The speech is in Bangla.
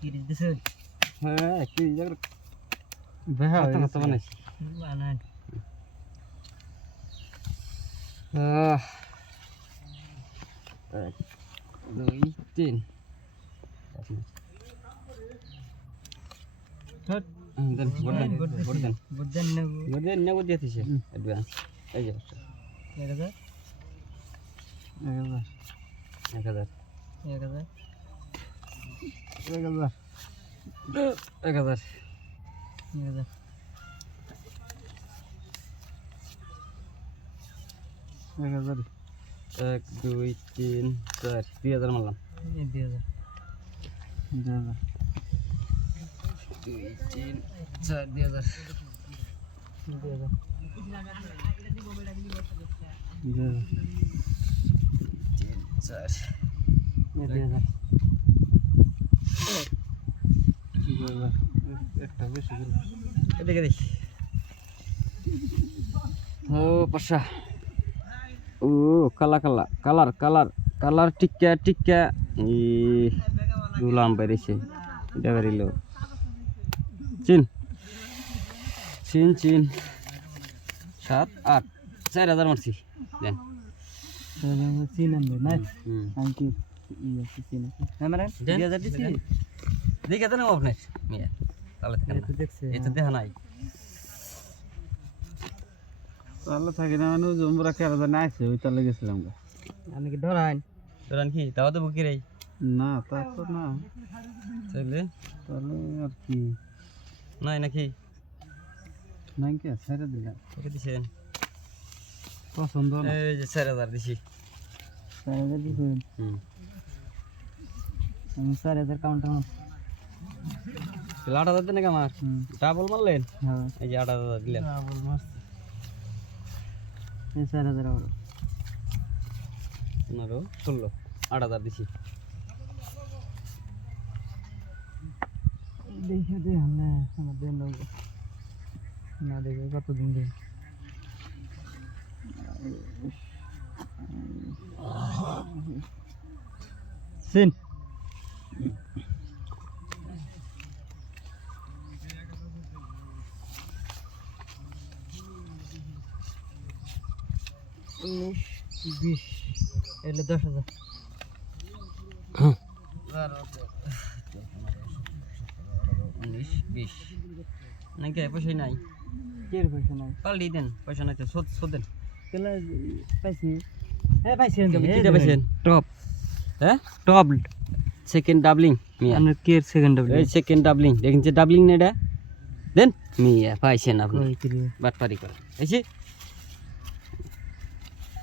তিরিশ দিছে হ্যাঁ একটু জায়গা বেহা কত বানাইছি বানান এক দুই তিন ধর দেন বড় দেন বুঝছেন না মধ্যে নেব দিয়েছে অ্যাডভান্স এই যে 1000 1000 1000 1000 এক দুই তিন চার 2000 মারলাম 2000 দুই তিন চার 2000 চার একটা বেশি এদিকে দেখি ও পাশা ও কালার টিক্কা দুলাম বেরিয়েছে এটা বেরিল চিন 7 8 4000 মারছি দেন সিন আনবে না হুম আঙ্কি ইয়ে সিন হ্যাঁ মানে 2000 দিছি দেখে দেন আপনার মিয়া তাহলে তো দেখছে এটা দেখা নাই তাহলে থাকি না মানে জমরা কেরা জানা আছে ওই তালে গেছিলাম আমি কি ডরাইন কি তাও তো বুকি রে না তা তো না তাহলে তাহলে আর কি নাই নাকি নাই কি ছেড়ে দিলাম ওকে দিছেন পছন্দ না এই যে 4000 দিছি 4000 দিছি হুম আমি 4000 কাউন্টার মার 8000 দেন নাকি আমার ডাবল মারলেন হ্যাঁ এই যে 8000 দিলেন ডাবল মারছি এই 4000 আবার 15 16 8000 দিছি দেখে দে না আমাদের লোক না দেখে কতদিন দিন সিন উনিশ 20 এলে 10,000 19 20 নাকি পয়সা নাই কে পয়সা নাই পাল্টি দেন পয়সা নাই তো শোধ দেন কেলা পাইছি হ্যাঁ পাইছি কিটা পাইছেন টপ হ্যাঁ টপ সেকেন্ড ডাবলিং মিয়া আমরা কে সেকেন্ড ডাবল এই সেকেন্ড ডাবলিং দেখেন যে ডাবলিং না এটা দেন মিয়া পাইছেন আপনি কই কি বাটপারি করে এসে